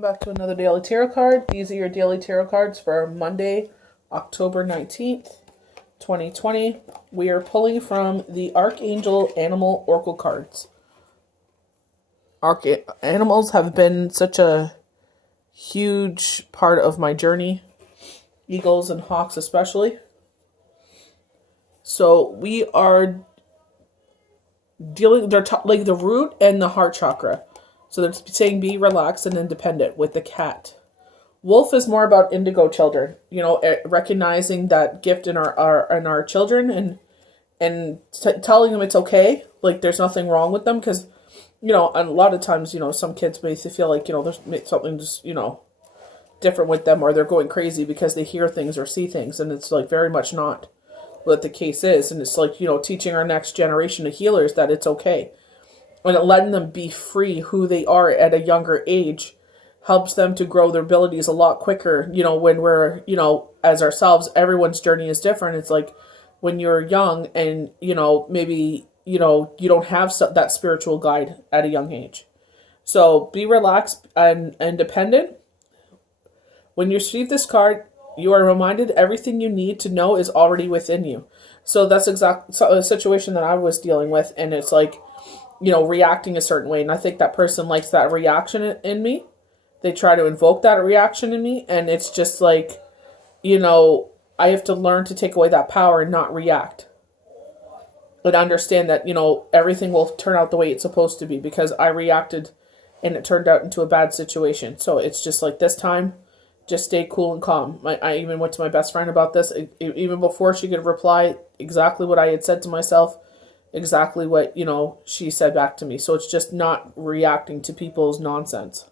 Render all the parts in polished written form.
Back to another daily tarot card. These are your daily tarot cards for Monday, October 19th, 2020. We are pulling from the Archangel Animal Oracle cards. Animals have been such a huge part of my journey. Eagles and hawks especially. So we are dealing, like the root and the heart chakra. So they're saying be relaxed and independent with the cat. Wolf is more about indigo children, recognizing that gift in our children and telling them it's okay, like there's nothing wrong with them, because a lot of times some kids may feel like there's something just different with them, or they're going crazy because they hear things or see things, and it's like very much not what the case is. And it's like teaching our next generation of healers that it's okay. And letting them be free who they are at a younger age helps them to grow their abilities a lot quicker. When we're, as ourselves, everyone's journey is different. It's like when you're young and, maybe, you don't have that spiritual guide at a young age. So be relaxed and independent. When you receive this card, you are reminded everything you need to know is already within you. So that's exactly a situation that I was dealing with. And it's like, reacting a certain way. And I think that person likes that reaction in me. They try to invoke that reaction in me. And it's just like, I have to learn to take away that power and not react. But understand that, everything will turn out the way it's supposed to be, because I reacted and it turned out into a bad situation. So it's just like this time, just stay cool and calm. I even went to my best friend about this, even before she could reply exactly what I had said to myself. Exactly what, she said back to me. So it's just not reacting to people's nonsense.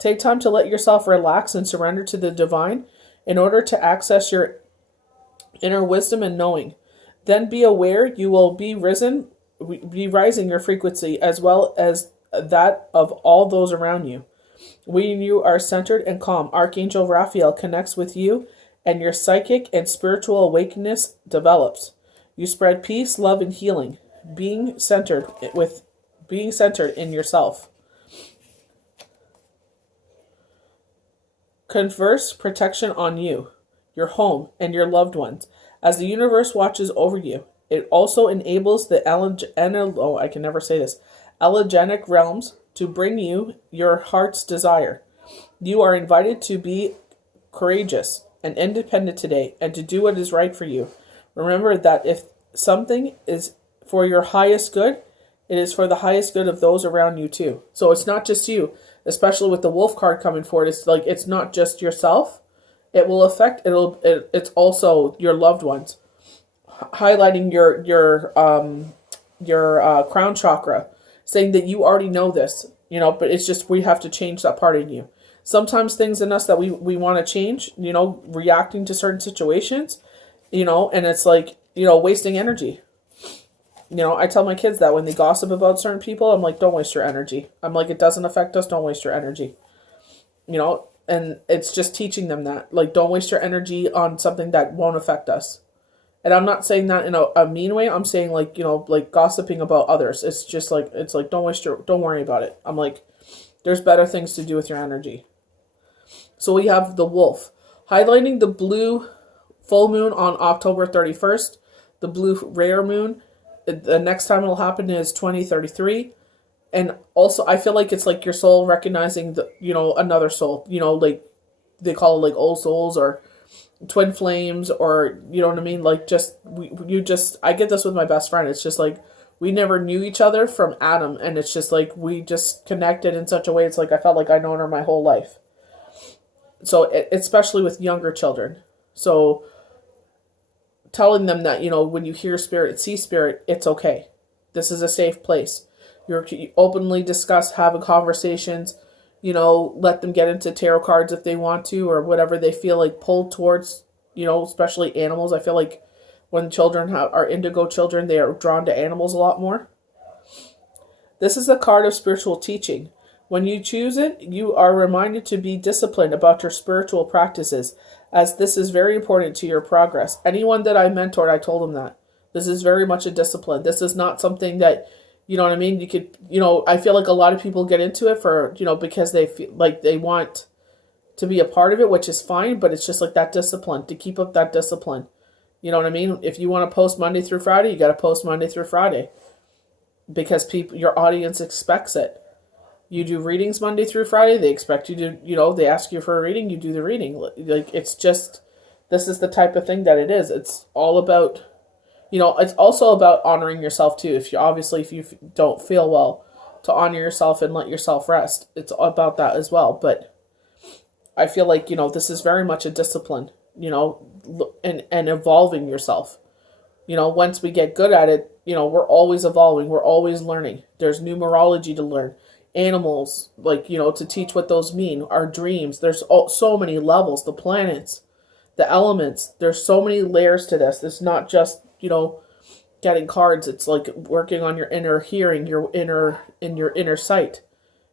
Take time to let yourself relax and surrender to the divine in order to access your inner wisdom and knowing. Then be aware you will be rising your frequency as well as that of all those around you. When you are centered and calm, Archangel Raphael connects with you and your psychic and spiritual awakeness develops. You spread peace, love, and healing, being centered in yourself. Converse protection on you, your home, and your loved ones as the universe watches over you. It also enables the allegenic realms to bring you your heart's desire. You are invited to be courageous and independent today and to do what is right for you. Remember that if something is for your highest good, it is for the highest good of those around you too. So it's not just you, especially with the wolf card coming forward. It's like, it's not just yourself. It will affect, it's also your loved ones. Highlighting your crown chakra, saying that you already know this, but it's just, we have to change that part in you. Sometimes things in us that we want to change, reacting to certain situations, and it's like, wasting energy. I tell my kids that when they gossip about certain people, I'm like, don't waste your energy. I'm like, it doesn't affect us. Don't waste your energy. And it's just teaching them that, like, don't waste your energy on something that won't affect us. And I'm not saying that in a mean way. I'm saying like, like gossiping about others. It's just like, don't worry about it. I'm like, there's better things to do with your energy. So we have the wolf, highlighting the blue full moon on October 31st. The blue rare moon, the next time it'll happen is 2033. And also, I feel like it's like your soul recognizing another soul, like they call it like old souls or twin flames, or, you know what I mean? Like I get this with my best friend. It's just like, we never knew each other from Adam. And it's just like, we just connected in such a way. It's like, I felt like I'd known her my whole life. So especially with younger children. So telling them that, when you hear spirit, see spirit, it's okay. This is a safe place. You openly discuss, having conversations, let them get into tarot cards if they want to, or whatever they feel like pulled towards, especially animals. I feel like when children are indigo children, they are drawn to animals a lot more. This is a card of spiritual teaching. When you choose it, you are reminded to be disciplined about your spiritual practices, as this is very important to your progress. Anyone that I mentored, I told them that. This is very much a discipline. This is not something that You know what I mean? You could, I feel like a lot of people get into it for, because they feel like they want to be a part of it, which is fine, but it's just like that discipline, to keep up that discipline. You know what I mean? If you want to post Monday through Friday, you got to post Monday through Friday because your audience expects it. You do readings Monday through Friday, they expect you to, they ask you for a reading, you do the reading. Like, it's just, this is the type of thing that it is. It's all about, it's also about honoring yourself too. If you don't feel well, to honor yourself and let yourself rest. It's about that as well. But I feel like, this is very much a discipline, and evolving yourself. Once we get good at it, we're always evolving. We're always learning. There's numerology to learn. Animals, to teach what those mean. Our dreams. There's so many levels. The planets, the elements. There's so many layers to this. It's not just, getting cards. It's like working on your inner hearing, your inner sight.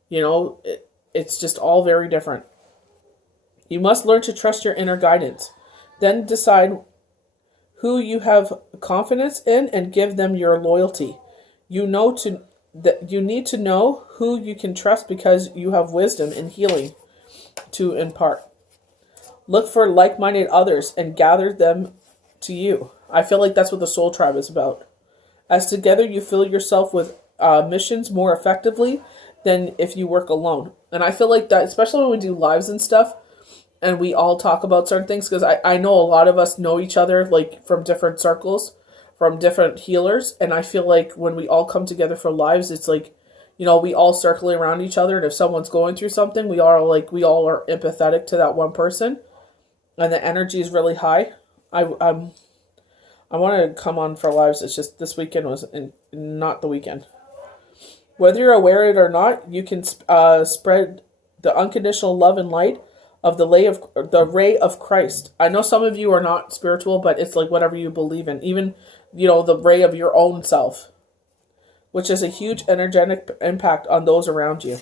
It's just all very different. You must learn to trust your inner guidance. Then decide who you have confidence in and give them your loyalty. You need to know who you can trust because you have wisdom and healing to impart. Look for like-minded others and gather them to you. I feel like that's what the soul tribe is about. As together you fill yourself with missions more effectively than if you work alone. And I feel like that, especially when we do lives and stuff, and we all talk about certain things, because I know a lot of us know each other, like, from different circles, from different healers, and I feel like when we all come together for lives, it's like, we all circle around each other, and if someone's going through something, we all are empathetic to that one person, and the energy is really high. I want to come on for lives. It's just this weekend was not the weekend. Whether you're aware of it or not, you can spread the unconditional love and light of the ray of Christ. I know some of you are not spiritual, but it's like whatever you believe in. Even, the ray of your own self, which has a huge energetic impact on those around you.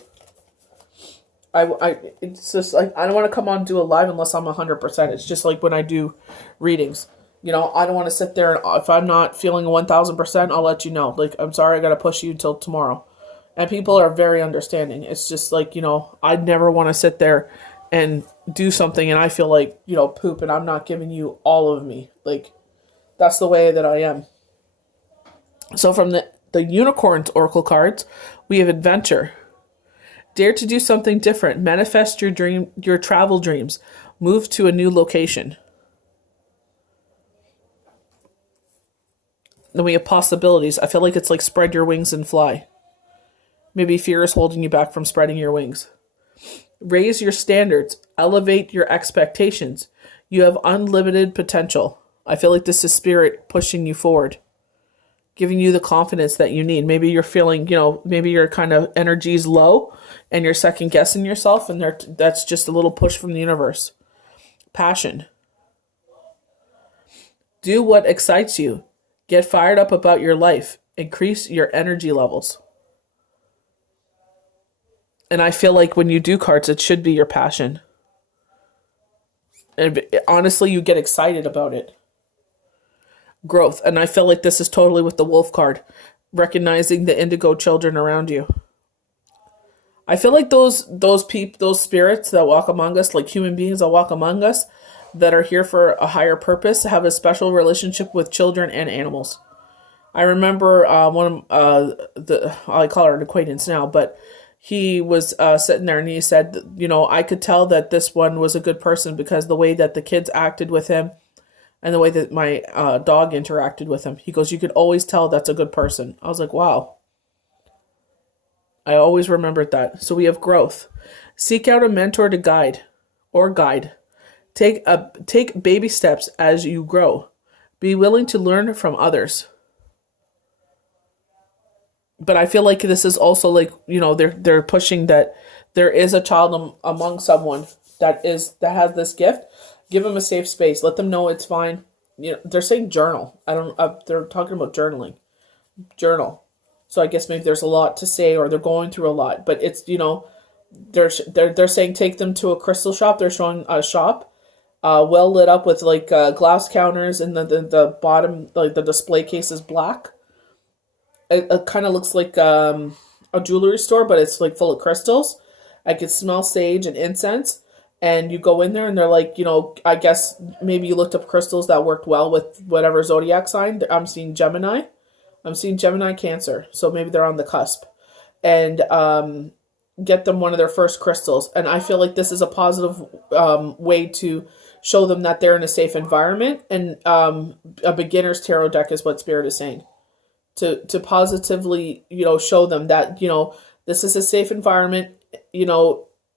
It's just like, I don't want to come on and do a live unless I'm 100%. It's just like when I do readings. I don't want to sit there and if I'm not feeling 1,000%, I'll let you know. Like, I'm sorry, I got to push you until tomorrow. And people are very understanding. It's just like, I'd never want to sit there and do something and I feel like, poop, and I'm not giving you all of me. Like, that's the way that I am. So from the Unicorns Oracle cards, we have adventure. Dare to do something different. Manifest your travel dreams. Move to a new location. Then we have possibilities. I feel like it's like spread your wings and fly. Maybe fear is holding you back from spreading your wings. Raise your standards. Elevate your expectations. You have unlimited potential. I feel like this is spirit pushing you forward, giving you the confidence that you need. Maybe you're feeling, maybe your kind of energy's low and you're second guessing yourself, and that's just a little push from the universe. Passion. Do what excites you. Get fired up about your life. Increase your energy levels. And I feel like when you do cards, it should be your passion. And honestly, you get excited about it. Growth. And I feel like this is totally with the wolf card. Recognizing the indigo children around you. I feel like those spirits that walk among us, like human beings that walk among us, that are here for a higher purpose, have a special relationship with children and animals. I remember I call her an acquaintance now, but he was sitting there and he said, I could tell that this one was a good person because the way that the kids acted with him and the way that my dog interacted with him. He goes, you could always tell that's a good person. I was like, wow. I always remembered that. So we have growth. Seek out a mentor to guide. Take baby steps as you grow. Be willing to learn from others. But I feel like this is also like, they're pushing that there is a child among someone that has this gift. Give them a safe space. Let them know it's fine. They're saying journal. They're talking about journaling. Journal. So I guess maybe there's a lot to say, or they're going through a lot. But it's, they're saying take them to a crystal shop. They're showing a shop, well lit up with like glass counters, and the bottom, like the display case is black. It kind of looks like a jewelry store, but it's like full of crystals. I could smell sage and incense. And you go in there and they're like, I guess maybe you looked up crystals that worked well with whatever zodiac sign. I'm seeing Gemini. I'm seeing Gemini Cancer. So maybe they're on the cusp. And get them one of their first crystals. And I feel like this is a positive way to show them that they're in a safe environment. And a beginner's tarot deck is what Spirit is saying. To positively, show them that, this is a safe environment,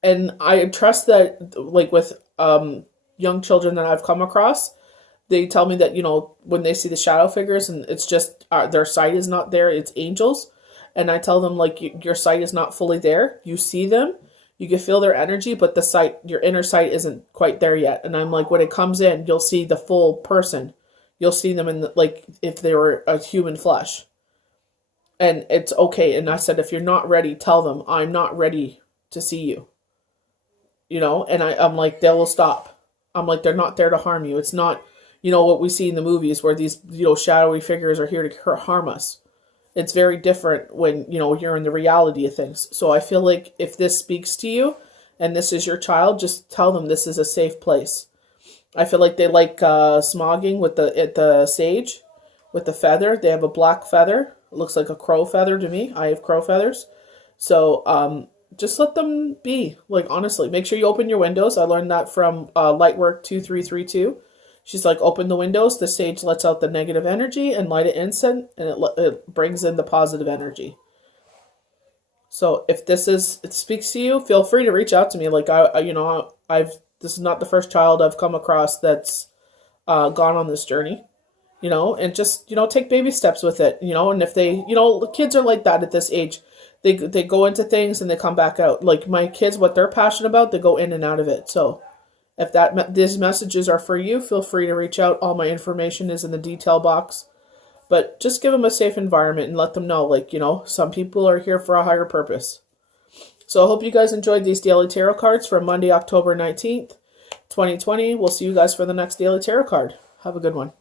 and I trust that, like with young children that I've come across, they tell me that, when they see the shadow figures and it's just their sight is not there, it's angels. And I tell them, like, your sight is not fully there. You see them, you can feel their energy, but the sight, your inner sight isn't quite there yet. And I'm like, when it comes in, you'll see the full person. You'll see them in like if they were a human flesh. And it's okay. And I said, if you're not ready, tell them, I'm not ready to see you. And I'm like, they will stop. I'm like, they're not there to harm you. It's not, what we see in the movies where these, shadowy figures are here to harm us. It's very different when, you're in the reality of things. So I feel like if this speaks to you and this is your child, just tell them this is a safe place. I feel like they like smogging with the sage, with the feather. They have a black feather. It looks like a crow feather to me. I have crow feathers. So just let them be. Like, honestly, make sure you open your windows. I learned that from Lightwork 2332. She's like, open the windows. The sage lets out the negative energy and light an incense, and it brings in the positive energy. So if it speaks to you, feel free to reach out to me. Like this is not the first child I've come across that's gone on this journey. And just, take baby steps with it, and if they, the kids are like that at this age. They go into things and they come back out. Like my kids, what they're passionate about, they go in and out of it. So if these messages are for you, feel free to reach out. All my information is in the detail box. But just give them a safe environment and let them know, like, some people are here for a higher purpose. So I hope you guys enjoyed these daily tarot cards for Monday, October 19th, 2020. We'll see you guys for the next daily tarot card. Have a good one.